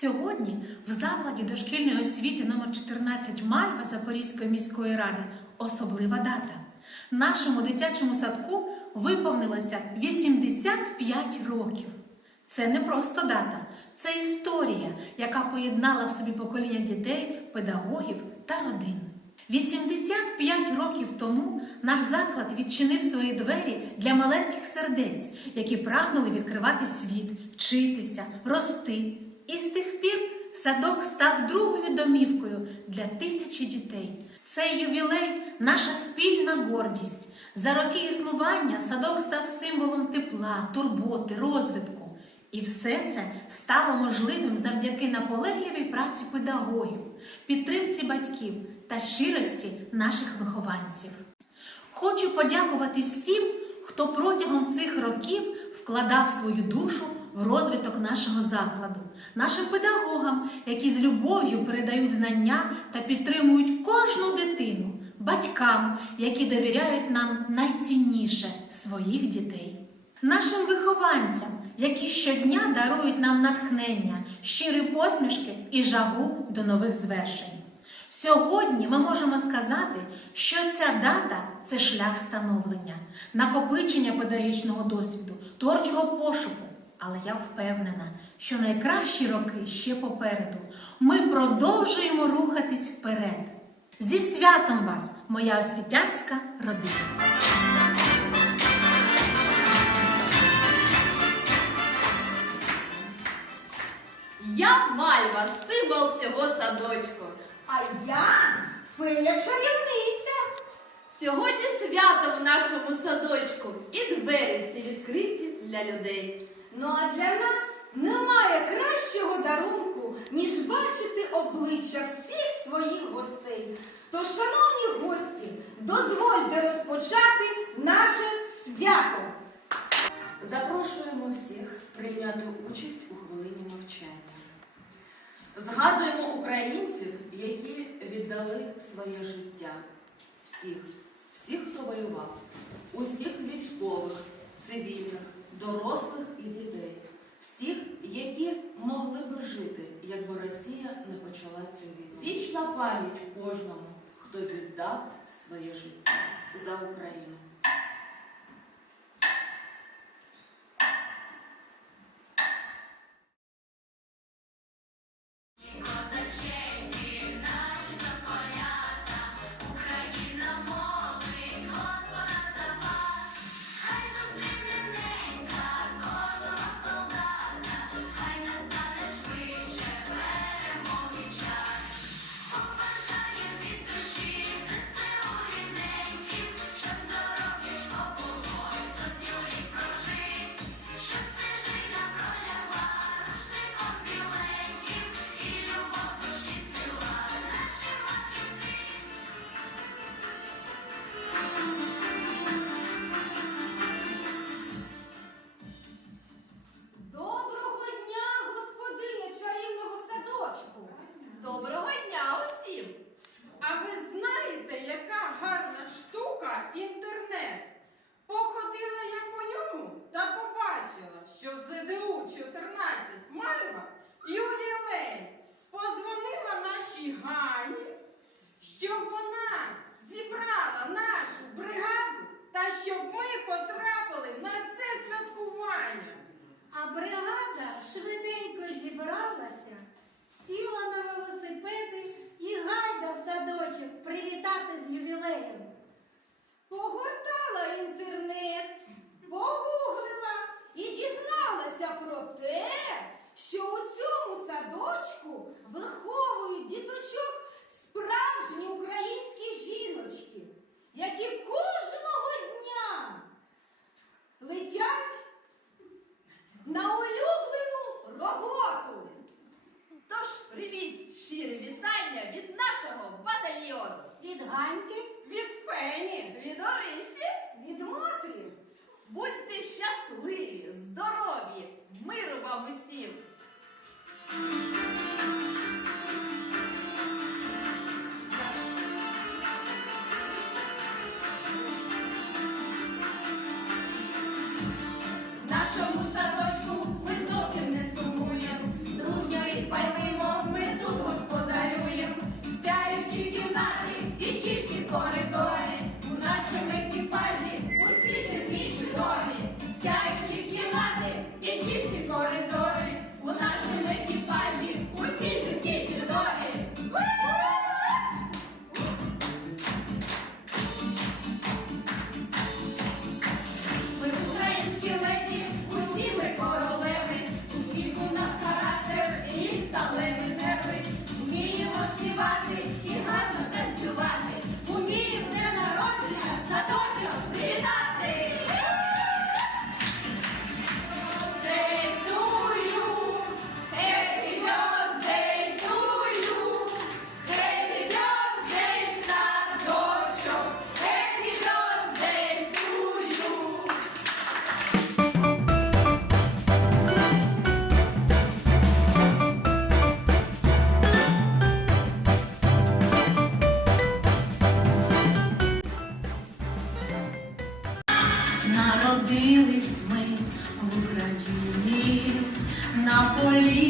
Сьогодні в закладі дошкільної освіти номер 14 Мальва Запорізької міської ради особлива дата. Нашому дитячому садку виповнилося 85 років. Це не просто дата, це історія, яка поєднала в собі покоління дітей, педагогів та родин. 85 років тому наш заклад відчинив свої двері для маленьких сердець, які прагнули відкривати світ, вчитися, рости. І з тих пір садок став другою домівкою для тисячі дітей. Цей ювілей наша спільна гордість. За роки існування садок став символом тепла, турботи, розвитку. І все це стало можливим завдяки наполегливій праці педагогів, підтримці батьків та щирості наших вихованців. Хочу подякувати всім, хто протягом цих років вкладав свою душу в розвиток нашого закладу, нашим педагогам, які з любов'ю передають знання та підтримують кожну дитину, батькам, які довіряють нам найцінніше своїх дітей. Нашим вихованцям, які щодня дарують нам натхнення, щирі посмішки і жагу до нових звершень. Сьогодні ми можемо сказати, що ця дата це шлях становлення, накопичення педагогічного досвіду, творчого пошуку. Але я впевнена, що найкращі роки ще попереду. Ми продовжуємо рухатись вперед. Зі святом вас, моя освітянська родина! Я Мальва, символ цього садочку. А я фея чарівниця. Сьогодні свято в нашому садочку і двері всі відкриті для людей. Ну а для нас немає кращого дарунку, ніж бачити обличчя всіх своїх гостей. Тож, шановні гості, дозвольте розпочати наше свято. Запрошуємо всіх прийняти участь у хвилині мовчання. Згадуємо українців, які віддали своє життя. Всіх, всіх, хто воював, усіх військових, цивільних, дорослих і дітей, всіх, які могли би жити, якби Росія не почала цю війну. Вічна пам'ять кожному, хто віддав своє життя за Україну. Усім! А ви знаєте, яка гарна штука інтернет? Походила я по ньому та побачила, що в ЗДУ 14 Мальва ювілей позвонила нашій Гані, щоб вона зібрала нашу бригаду та щоб ми потрапили на це святкування. А бригада швиденько зібралася, сіла на велосипеди і гайда в садочок привітати з ювілеєм. Погортала інтернет, погуглила і дізналася про те, що у цьому садочку виховують діточок справжні українські жіночки, які кожного дня летять на улюблену роботу. Тож привіт, щирі вітання від нашого батальйону, Від Ганьки, Від Фені. від Орисі. Від Мотрі Будьте щасливі, здорові, миру вам усім! Only